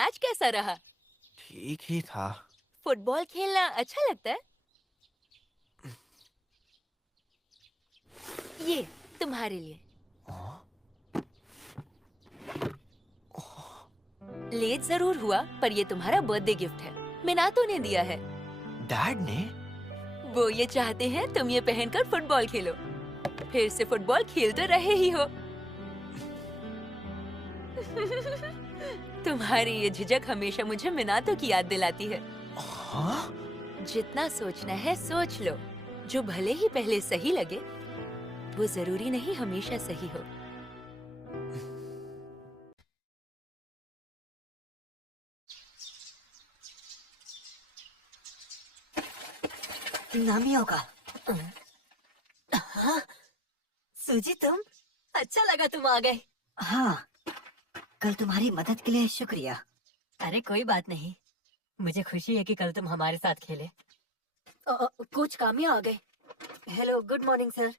Match कैसा रहा? ठीक ही था। फुटबॉल खेलना अच्छा लगता है? ये तुम्हारे लिए। लेट जरूर हुआ, पर ये तुम्हारा बर्थडे गिफ्ट है। मिनातो ने दिया है। डैड ने? वो ये चाहते हैं तुम ये पहनकर फुटबॉल खेलो, फिर से फुटबॉल खेलते रहे ही हो। तुम्हारी ये झिझक हमेशा मुझे मिनातो की याद दिलाती है। हाँ? जितना सोचना है सोच लो। जो भले ही पहले सही लगे, वो जरूरी नहीं हमेशा सही हो। नामी होगा। हाँ? सूजी तुम? अच्छा लगा तुम आ गए। हाँ, कल तुम्हारी मदद के लिए शुक्रिया। अरे कोई बात नहीं, मुझे खुशी है कि कल तुम हमारे साथ खेले। कोच कामिया आ गए। Hello, good morning sir.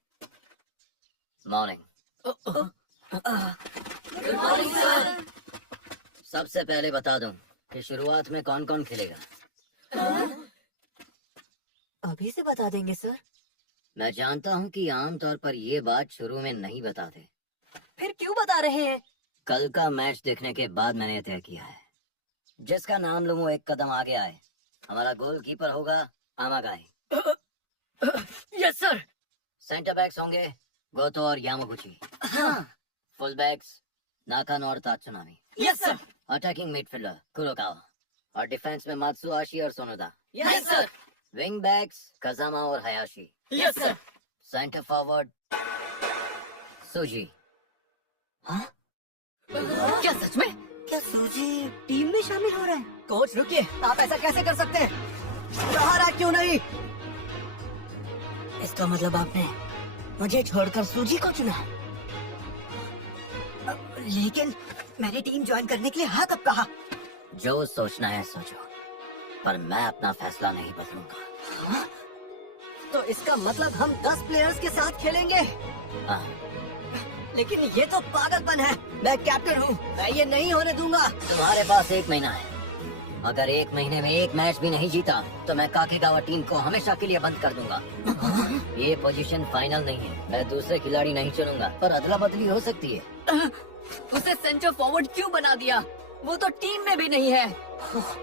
Morning. Good morning sir. सबसे पहले बता दूं कि शुरुआत में कौन कौन खेलेगा। अभी से बता देंगे सर। मैं जानता हूं कि आमतौर पर ये बात शुरू में नहीं बताते। फिर क्यों बता रहे हैं? कल का मैच देखने के बाद मैंने तय किया है, जिसका नाम लूं वो एक कदम आगे आए। हमारा गोलकीपर होगा Amagai. Yes sir. Centre backs होंगे गोतो और यामागुची। हाँ। फुल बैक्स नाकानो और Tatsunami. Yes sir. Attacking midfielder Kurokawa और डिफेंस में मात्सुआशी और Sonoda. Yes sir. Wing backs Kazama और Hayashi. Yes sir. Centre forward सूजी। हाँ? क्या सच में? क्या सूजी टीम में शामिल हो रहा है? कोच रुकिए, आप ऐसा कैसे कर सकते हैं? सहारा क्यों नहीं? इसका मतलब आपने मुझे छोड़कर सूजी को चुना? लेकिन मैंने टीम ज्वाइन करने के लिए हाँ कब कहा? जो सोचना है सोचो, पर मैं अपना फैसला नहीं बदलूंगा। हाँ? तो इसका मतलब हम 10 प्लेयर्स के साथ खेलेंगे? हाँ। लेकिन ये तो पागलपन है। मैं कैप्टन हूँ, मैं ये नहीं होने दूंगा। तुम्हारे पास 1 महीना है। अगर 1 महीने में एक मैच भी नहीं जीता तो मैं काकेगावा टीम को हमेशा के लिए बंद कर दूंगा। ये पोजीशन फाइनल नहीं है, मैं दूसरे खिलाड़ी नहीं चुनूंगा, पर अदला बदली हो सकती है। उसे सेंटर फॉरवर्ड क्यों बना दिया? वो तो टीम में भी नहीं है। हाँ,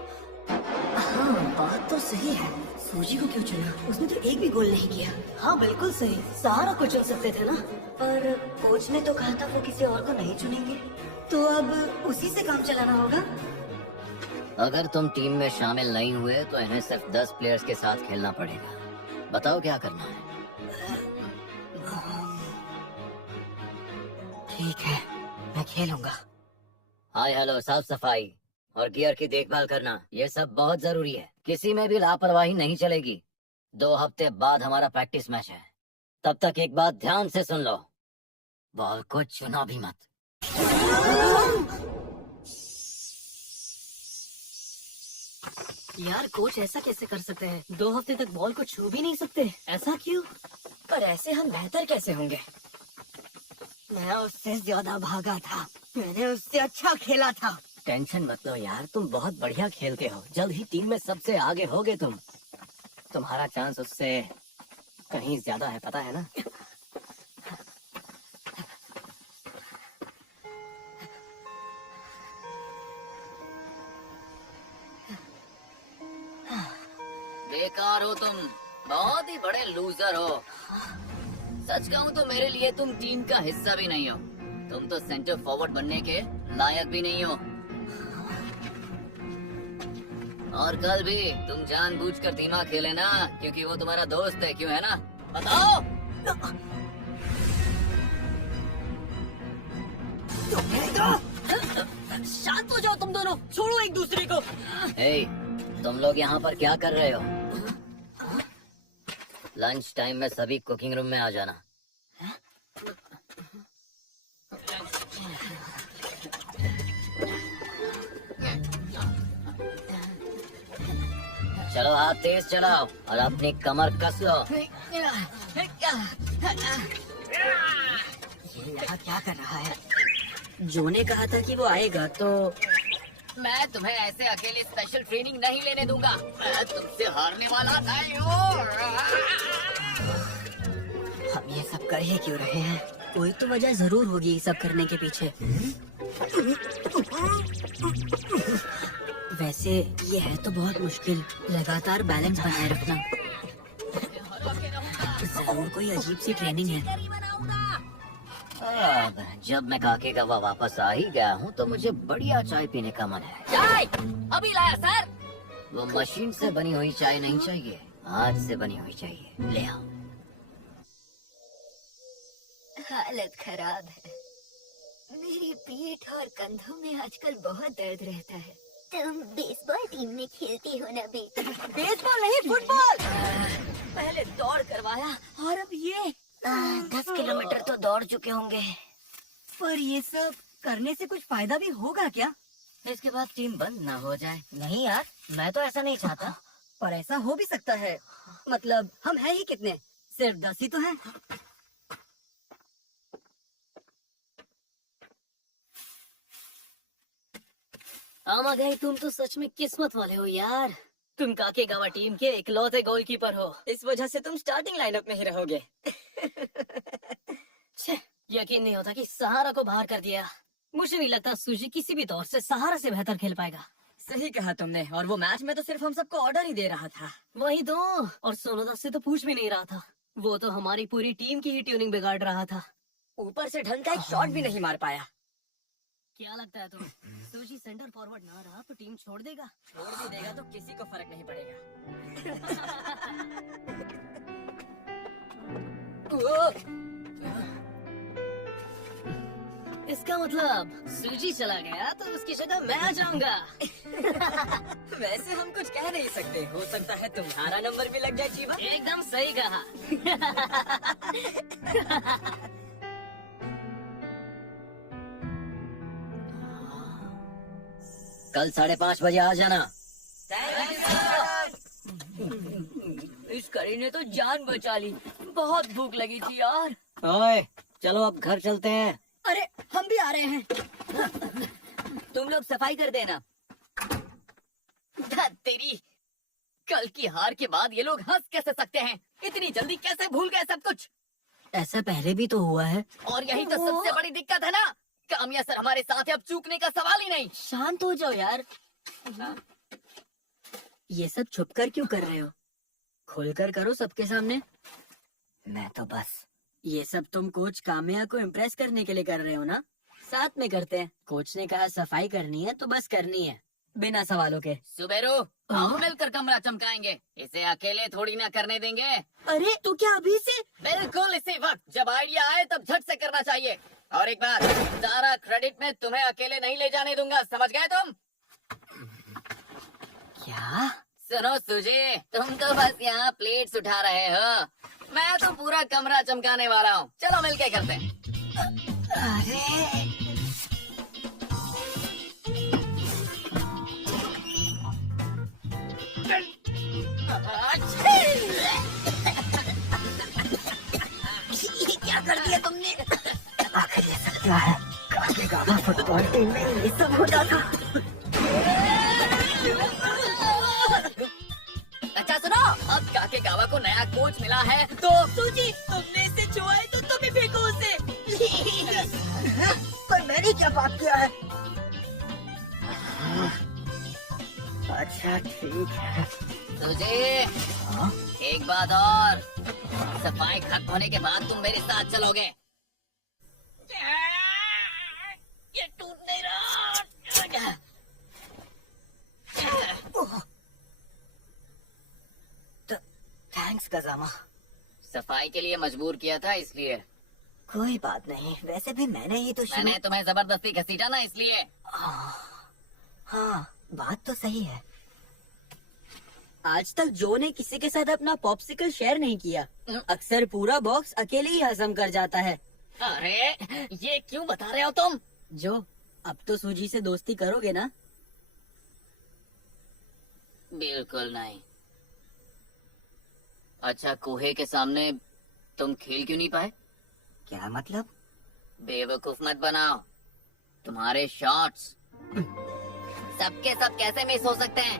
बात तो सही है। सूजी को क्यों चुना? उसने तो एक भी गोल नहीं किया। हाँ बिल्कुल सही, सहारा को चुन सकते थे ना। पर कोच ने तो कहा था वो किसी और को नहीं चुनेंगे, तो अब उसी से काम चलाना होगा। अगर तुम टीम में शामिल नहीं हुए तो इन्हें सिर्फ 10 प्लेयर्स के साथ खेलना पड़ेगा। बताओ क्या करना है। ठीक है, मैं खेलूंगा। हाय हेलो, साफ सफाई और गियर की देखभाल करना, ये सब बहुत जरूरी है। किसी में भी लापरवाही नहीं चलेगी। 2 हफ्ते बाद हमारा प्रैक्टिस मैच है। तब तक एक बात ध्यान से सुन लो, बॉल को चुना भी मत। यार कोच ऐसा कैसे कर सकते हैं? 2 हफ्ते तक बॉल को छू भी नहीं सकते। ऐसा क्यों? पर ऐसे हम बेहतर कैसे होंगे? मैं उससे ज्यादा भागा था, मैंने उससे अच्छा खेला था। टेंशन मत लो यार, तुम बहुत बढ़िया खेलते हो। जल्द ही टीम में सबसे आगे होगे तुम। तुम्हारा चांस उससे कहीं ज्यादा है, पता है ना? बेकार हो तुम, बहुत ही बड़े लूजर हो। सच कहूँ तो मेरे लिए तुम टीम का हिस्सा भी नहीं हो। तुम तो सेंटर फॉरवर्ड बनने के लायक भी नहीं हो। और कल भी तुम जानबूझकर धीमा खेले ना, क्योंकि वो तुम्हारा दोस्त है, क्यों है ना? बताओ। शांत हो जाओ तुम दोनों, छोड़ो एक दूसरे को। हे, तुम लोग यहाँ पर क्या कर रहे हो? लंच टाइम में सभी कुकिंग रूम में आ जाना। चलो हाथ तेज चलाओ और अपनी कमर कस लो। ये यहाँ क्या कर रहा है? जो ने कहा था कि वो आएगा, तो मैं तुम्हें ऐसे अकेले स्पेशल ट्रेनिंग नहीं लेने दूंगा। मैं तुमसे हारने वाला नहीं हूँ। हम ये सब कर ही क्यों रहे हैं? कोई तो वजह जरूर होगी ये सब करने के पीछे। वैसे ये है तो बहुत मुश्किल, लगातार बैलेंस बनाए रखना। जरूर कोई अजीब सी ट्रेनिंग है। अब जब मैं काके गवा वापस आ ही गया हूँ तो मुझे बढ़िया चाय पीने का मन है। चाय अभी लाया सर। वो मशीन से बनी हुई चाय नहीं चाहिए, हाथ से बनी हुई चाहिए। ले आओ। हालत खराब है। मेरी पीठ और कंधों में आजकल बहुत दर्द रहता है। तुम बेसबॉल टीम में खेलती हो ना बेटा? बेसबॉल नहीं, फुटबॉल। पहले दौड़ करवाया और अब ये। 10 किलोमीटर तो दौड़ चुके होंगे। पर ये सब करने से कुछ फायदा भी होगा क्या? इसके बाद टीम बंद ना हो जाए। नहीं यार, मैं तो ऐसा नहीं चाहता। पर ऐसा हो भी सकता है। मतलब हम हैं ही कितने? सिर्फ 10 ही तो हैं। आमा गई, तुम तो सच में किस्मत वाले हो यार। तुम काकेगावा टीम के इकलौते गोलकीपर हो। इस वजह से तुम स्टार्टिंग लाइनअप में ही रहोगे। छे, यकीन नहीं होता कि सहारा को बाहर कर दिया। मुझे नहीं लगता सूजी किसी भी दौर से सहारा से बेहतर खेल पाएगा। सही कहा तुमने। और वो मैच में तो सिर्फ हम सबको ऑर्डर ही दे रहा था। वही तो। और सोनोदा से तो पूछ भी नहीं रहा था। वो तो हमारी पूरी टीम की ही ट्यूनिंग बिगाड़ रहा था। ऊपर से ढंग का एक शॉट भी नहीं मार पाया। क्या लगता है तुम्हें, सूजी सेंटर फॉरवर्ड ना रहा तो टीम छोड़ देगा? छोड़ भी देगा तो किसी को फर्क नहीं पड़ेगा। इसका मतलब सूजी चला गया तो उसकी जगह मैं आ जाऊंगा। वैसे हम कुछ कह नहीं सकते। हो सकता है तुम्हारा नंबर भी लग जाए जीवा। एकदम सही कहा। कल 5:30 बजे आ जाना। इस करी ने तो जान बचा ली। बहुत भूख लगी थी यार। ओए, चलो अब घर चलते हैं। अरे हम भी आ रहे हैं। तुम लोग सफाई कर देना। तेरी, कल की हार के बाद ये लोग हंस कैसे सकते हैं? इतनी जल्दी कैसे भूल गए सब कुछ? ऐसा पहले भी तो हुआ है। और यही तो सबसे बड़ी दिक्कत है ना। कामिया सर हमारे साथ है, अब चूकने का सवाल ही नहीं। शांत हो जाओ यार। ये सब छुप कर क्यों कर रहे हो? खोलकर करो सबके सामने। मैं तो बस ये सब तुम कोच काम्या को इम्प्रेस करने के लिए कर रहे हो ना? साथ में करते हैं। कोच ने कहा सफाई करनी है तो बस करनी है, बिना सवालों के। सुबेरो, हम मिलकर कमरा चमकाएंगे। इसे अकेले थोड़ी ना करने देंगे। अरे तो क्या अभी से? बिल्कुल इसी वक्त, जब आइडिया आए तब झट से करना चाहिए। और एक बात, सारा क्रेडिट में तुम्हें अकेले नहीं ले जाने दूंगा, समझ गए तुम? क्या? सुनो सुजी, तुम तो बस यहाँ प्लेट्स उठा रहे हो। मैं तो पूरा कमरा चमकाने वाला हूँ। चलो मिलके करते हैं। ये क्या कर दिया तुमने? आखिर ये सब क्या है? काकेगावा फुटबॉल टीम में ये सब होता था। अच्छा सुनो, अब काकेगावा को नया कोच मिला है तो सूजी, तुमने इसे छुआ है तो तुम ही फेंको उसे। पर मैंने क्या पाप किया है? अच्छा ठीक है। तुझे एक बात और, सफाई खत्म होने के बाद तुम मेरे साथ चलोगे। ये टूट नहीं रहा। थैंक्स कजामा। सफाई के लिए मजबूर किया था इसलिए। कोई बात नहीं, वैसे भी मैंने ही तो मैंने तुम्हें जबरदस्ती घसीटा ना इसलिए। हाँ, बात तो सही है। आज तक जो ने किसी के साथ अपना पॉप्सिकल शेयर नहीं किया। अक्सर पूरा बॉक्स अकेले ही हजम कर जाता है। अरे ये क्यों बता रहे हो तुम? जो, अब तो सूजी से दोस्ती करोगे ना? बिल्कुल नहीं। अच्छा, कुहे के सामने तुम खेल क्यों नहीं पाए? क्या मतलब? बेवकूफ मत बनाओ। तुम्हारे शॉट्स सबके सब कैसे मिस हो सकते हैं?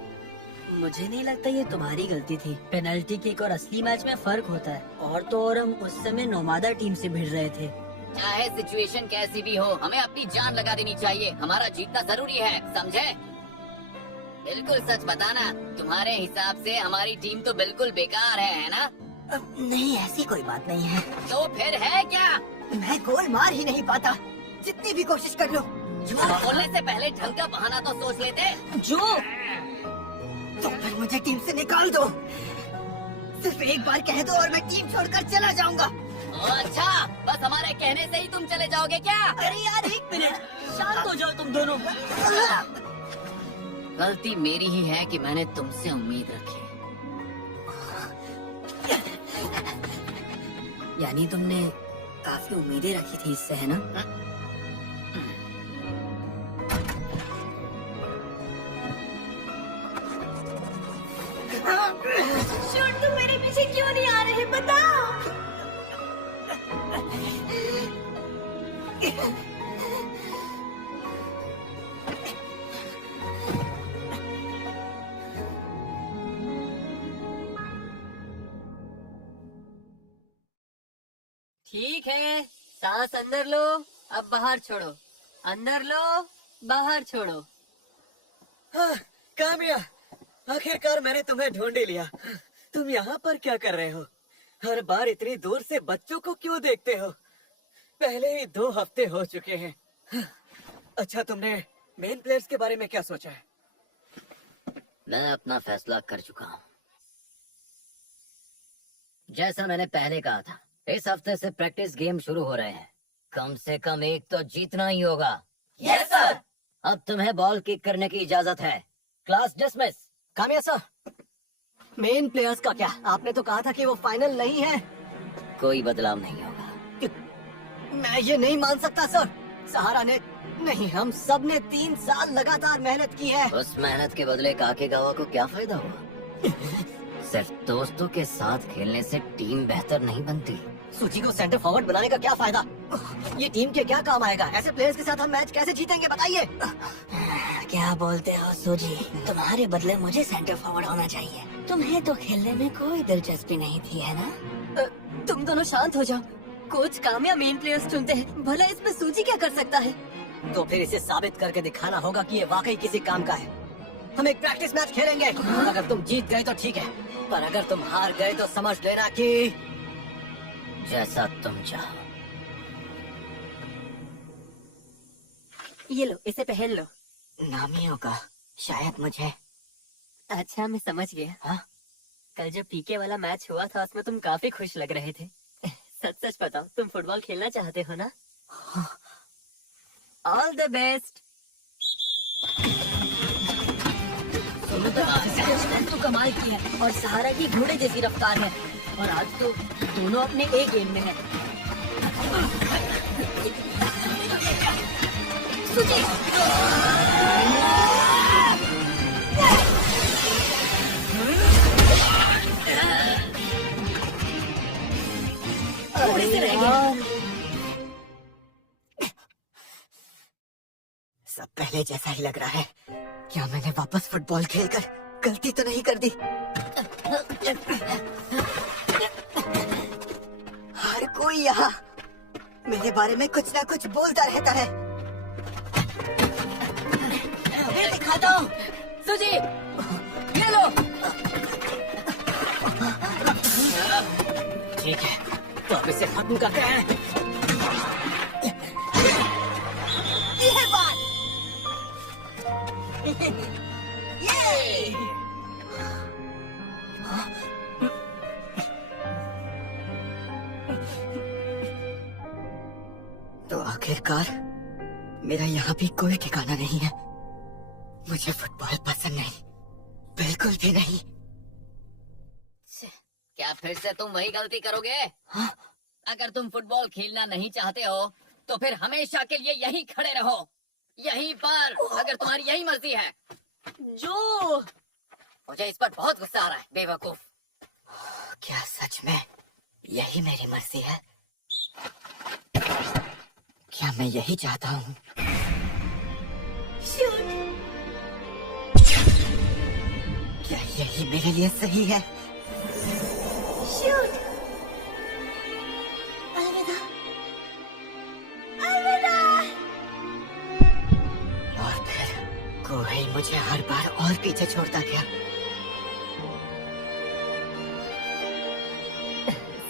मुझे नहीं लगता ये तुम्हारी गलती थी। पेनल्टी किक और असली मैच में फर्क होता है। और तो और हम उस समय नोमादा टीम से भिड़ रहे थे। चाहे सिचुएशन कैसी भी हो, हमें अपनी जान लगा देनी चाहिए। हमारा जीतना जरूरी है, समझे? बिल्कुल सच बताना, तुम्हारे हिसाब से हमारी टीम तो बिल्कुल बेकार है ना? नहीं, ऐसी कोई बात नहीं है। तो फिर है क्या? मैं गोल मार ही नहीं पाता, जितनी भी कोशिश कर लो। झूठ बोलने से पहले ढंग का बहाना तो सोच लेते। जो तो फिर मुझे टीम से निकाल दो। सिर्फ एक बार कह दो और मैं टीम छोड़कर चला जाऊंगा। अच्छा, बस हमारे कहने से ही तुम चले जाओगे क्या? अरे यार, एक मिनट, शांत हो जाओ तुम दोनों। गलती मेरी ही है कि मैंने तुमसे उम्मीद रखी। यानी तुमने काफी उम्मीदें रखी थी इससे, है ना? शूट, तुम मेरे पीछे क्यों नहीं आ रहे, बताओ। ठीक है, सांस अंदर लो, अब बाहर छोड़ो। अंदर लो, बाहर छोड़ो। हाँ, कामिया, आखिरकार मैंने तुम्हें ढूंढ ही लिया। तुम यहाँ पर क्या कर रहे हो? हर बार इतनी दूर से बच्चों को क्यों देखते हो? पहले ही 2 हफ्ते हो चुके हैं। अच्छा, तुमने मेन प्लेयर्स के बारे में क्या सोचा है? मैं अपना फैसला कर चुका हूँ। जैसा मैंने पहले कहा था, इस हफ्ते से प्रैक्टिस गेम शुरू हो रहे हैं। कम से कम एक तो जीतना ही होगा। Yes sir. अब तुम्हें बॉल किक करने की इजाजत है। Class dismiss. Kamiya sir, main players का क्या? आपने तो कहा था कि वो फाइनल नहीं है। कोई बदलाव नहीं होगा। मैं ये नहीं मान सकता सर। सहारा ने नहीं, हम सब ने 3 साल लगातार मेहनत की है। उस मेहनत के बदले काके गावा को क्या फायदा हुआ? सिर्फ दोस्तों के साथ खेलने से टीम बेहतर नहीं बनती। सूची को सेंटर फॉरवर्ड बनाने का क्या फायदा? ये टीम के क्या काम आएगा? ऐसे प्लेयर्स के साथ हम मैच कैसे जीतेंगे, बताइए। क्या बोलते हो सूजी? तुम्हारे बदले मुझे सेंटर फॉरवर्ड होना चाहिए। तुम्हें तो खेलने में कोई दिलचस्पी नहीं थी, है ना? तुम दोनों शांत हो जाओ। कोच कामया मेन प्लेयर्स चुनते हैं, भला इसमें सूजी क्या कर सकता है? तो फिर इसे साबित करके दिखाना होगा कि ये वाकई किसी काम का है। हम एक प्रैक्टिस मैच खेलेंगे। अगर तुम जीत गए तो ठीक है, पर अगर तुम हार गए तो समझ लेना कि जैसा तुम चाहो। ये लो, इसे पहन लो। नामियों का शायद मुझे। अच्छा, मैं समझ गया। हाँ, कल जब पीके वाला मैच हुआ था उसमें तुम काफी खुश लग रहे थे। सच सच बताओ, तुम फुटबॉल खेलना चाहते हो ना? All the best. तो कमाल की है और सहारा की घोड़े जैसी रफ्तार है। और आज तो दोनों अपने एक गेम में हैं। थोड़े से रह गए। सब पहले जैसा ही लग रहा है। क्या मैंने वापस फुटबॉल खेलकर गलती तो नहीं कर दी? हर कोई यहाँ मेरे बारे में कुछ ना कुछ बोलता रहता है। मैं दिखाता हूँ। सुजी, ये लो। ठीक है, तो अब इसे खत्म करते हैं। ये है बात। ये तो आखिरकार मेरा यहाँ भी कोई ठिकाना नहीं है। मुझे फुटबॉल पसंद नहीं, बिल्कुल भी नहीं। क्या फिर से तुम वही गलती करोगे? हाँ? अगर तुम फुटबॉल खेलना नहीं चाहते हो तो फिर हमेशा के लिए यहीं खड़े रहो, यहीं पर, अगर तुम्हारी यही मर्जी है। जो मुझे इस पर बहुत गुस्सा आ रहा है, बेवकूफ। क्या सच में यही मेरी मर्जी है? क्या मैं यही चाहता हूँ? यही मेरे लिए सही है। शूट। अलविदा। अलविदा। और फिर कोई मुझे हर बार और पीछे छोड़ता गया।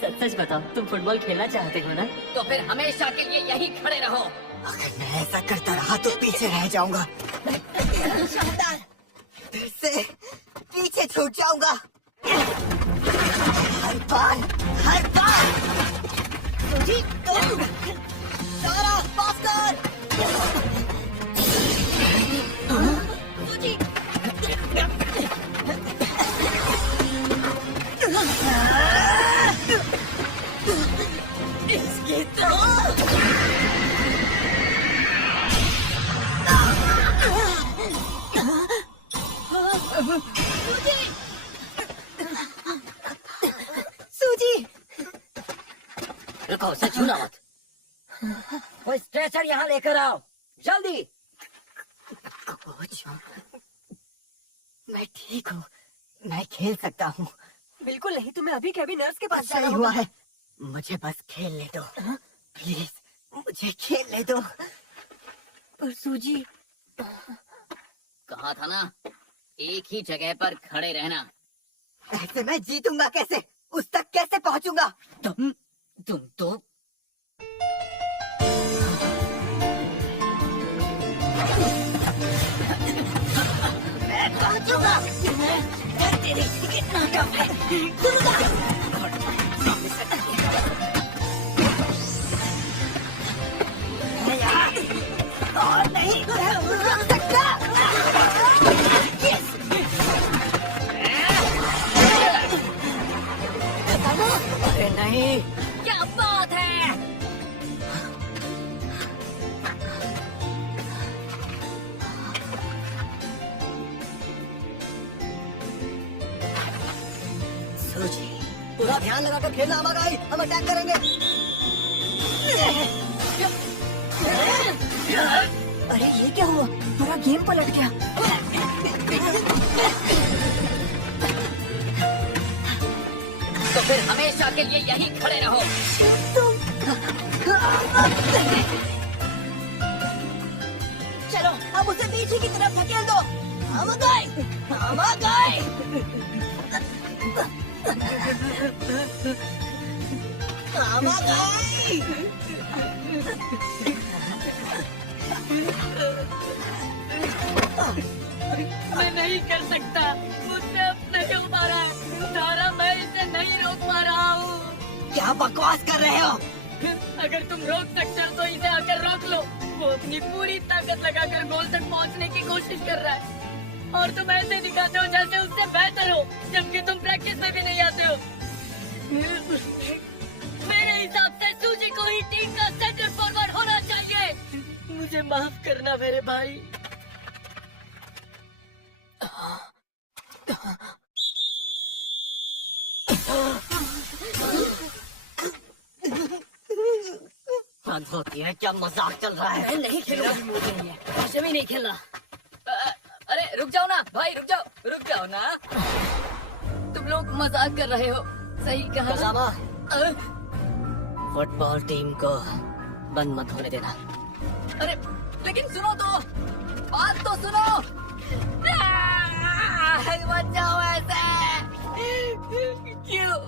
सच सच बताओ, तुम फुटबॉल खेलना चाहते हो ना? तो फिर हमेशा के लिए यही खड़े रहो। अगर मैं ऐसा करता रहा तो पीछे रह जाऊंगा। शानदार। फिर से पीछे छूट जाऊंगा। हर बार, हर बार। सूजी तुम। सारा पास कर। सूजी। इसकी तो सूजी। रुको, उसे छूना मत। कोई स्ट्रेचर यहाँ लेकर आओ, जल्दी। कोच, मैं ठीक हूँ, मैं खेल सकता हूँ। बिल्कुल नहीं, तुम्हें अभी के अभी नर्स के पास सही जाना हुआ होगा। है, मुझे बस खेलने दो। प्लीज मुझे खेलने दो। पर सूजी। कहा था ना, एक ही जगह पर खड़े रहना। ऐसे मैं जीतूंगा कैसे? उस तक कैसे पहुंचूंगा? तुम तो मैं पहुंचूंगा। तेरी कितना टफ है। मैं यहाँ और नहीं रुक सकता। अरे नहीं, क्या बात है। सूजी, पूरा ध्यान लगाकर खेलना हमारा ही, हम अटैक करेंगे। अरे ये क्या हुआ? पूरा गेम पलट गया। तो फिर हमेशा के लिए यही खड़े रहो। चलो अब उसे पीछे की तरफ धकेल दो। हम गए, हम गए, हम गए। मैं नहीं कर सकता, मुझसे अब नहीं हो पा रहा है। तारा, मैं इसे नहीं रोक पा रहा हूँ। क्या बकवास कर रहे हो? अगर तुम रोक सकते हो तो इसे आकर रोक लो। वो अपनी पूरी ताकत लगाकर गोल तक पहुंचने की कोशिश कर रहा है और तुम ऐसे दिखाते हो जैसे उससे बेहतर हो, जबकि तुम प्रैक्टिस में भी नहीं आते हो। मेरे हिसाब से सूजी को ही टीम का सेंटर फॉरवर्ड होना चाहिए। मुझे माफ करना मेरे भाई। हद होती है, क्या मजाक चल रहा है? नहीं खेलना भी मुझे नहीं है, वैसे भी नहीं खेलना। अरे रुक जाओ ना भाई, रुक जाओ ना। तुम लोग मजाक कर रहे हो, सही कहा। कसामा, अ, फुटबॉल टीम को बंद मत होने देना। अरे लेकिन सुनो तो, बात तो सुनो। बचाओ ऐसे क्यों?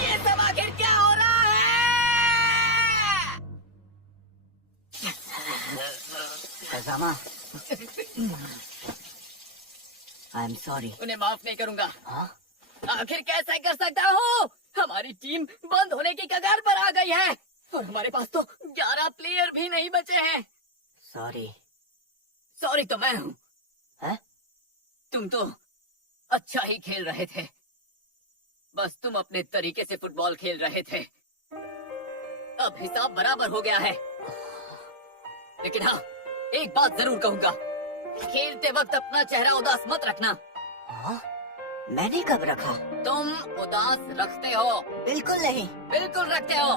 ये सब आखिर क्या हो रहा है? कसामा, आई एम सॉरी। उन्हें माफ नहीं करूंगा। हाँ? आखिर कैसे कर सकता हूँ? हमारी टीम बंद होने की कगार पर आ गई है और हमारे पास तो 11 प्लेयर भी नहीं बचे हैं। सॉरी। सॉरी तो मैं हूँ। हैं? तुम तो अच्छा ही खेल रहे थे, बस तुम अपने तरीके से फुटबॉल खेल रहे थे। अब हिसाब बराबर हो गया है। लेकिन हाँ, एक बात जरूर कहूंगा, खेलते वक्त अपना चेहरा उदास मत रखना। हाँ? मैंने कब रखा? तुम उदास रखते हो। बिल्कुल नहीं। बिल्कुल रखते हो।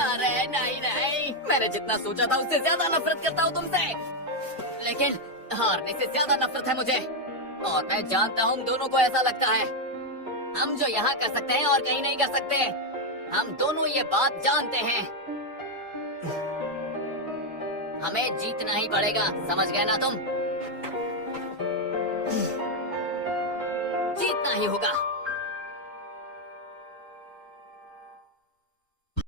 अरे नहीं नहीं, मैंने जितना सोचा था उससे ज्यादा नफरत करता हूँ तुमसे। लेकिन हारने से ज्यादा नफरत है मुझे और मैं जानता हूँ दोनों को ऐसा लगता है। हम जो यहाँ कर सकते हैं और कहीं नहीं कर सकते, हम दोनों ये बात जानते हैं। हमें जीतना ही पड़ेगा, समझ गए ना तुम? जीतना ही होगा।